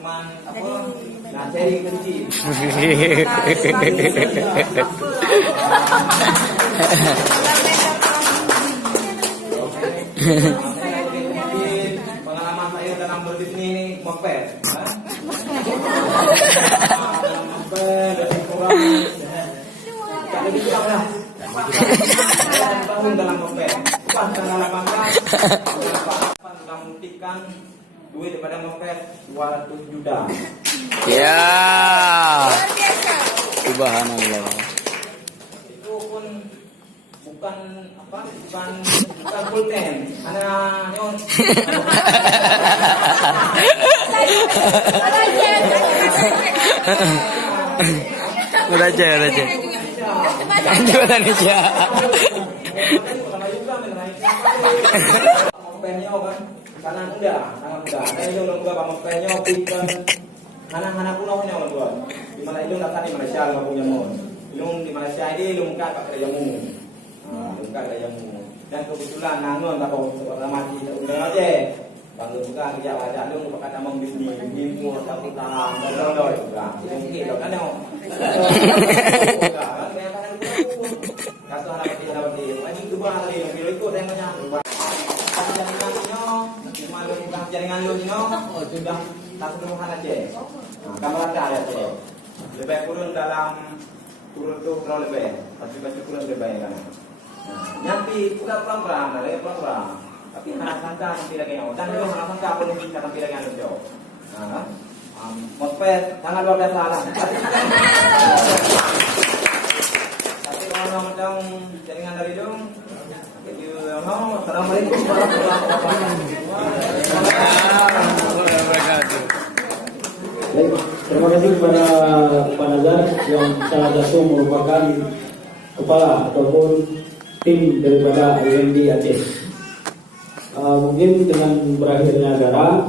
cuman apa ngaceri kunci. Pengalaman saya dalam berbisnis ini moped. Dalam moped lebih kurang lebih kurang lah. Tahun dalam moped. Pas tanggal 18 sudah membuktikan duit daripada moped 200 juta. Ya. Subhanallah. Itu pun bukan apa? Bukan full time. Anak nyon. Udah aja. Indonesia. Mopednya kan karena muda, sangat muda. Ada yang belum gua mopednya pikan anak-anak punaunya orang. Di mana itu datang di Malaysia nggak punya mon. Ilung di Malaysia ini ilung kat pakai jamu. Ilung kat jamu. Dan kebetulan nangon tak orang mati undang aja. Bang buka kerja wajah lu pakai nama bisnis impor takutan doi. Mungkin dok kan yo. Kasus anak mati. Ini dua hari kilo itu temanya. Jaringan lu sudah tak seluruhan aja. Kamera ada aja. Lebih kurun dalam kurun tu terlalu lebih. Tapi kurun lebih banyak kan. Nanti pula pelan-pelan, lagi pelan-pelan. Tapi anak sangka nanti lagi nyawa. Dan lu anak sangka boleh bisa nanti lagi ada jauh. Moped sangat luar biasa lah. Tapi kalau macam jaringan dari dong. Assalamualaikum warahmatullahi wabarakatuh. Baik, terima kasih kepada Pak Nazar yang salah satu merupakan kepala ataupun tim daripada IMD Aceh. Mungkin dengan berakhirnya acara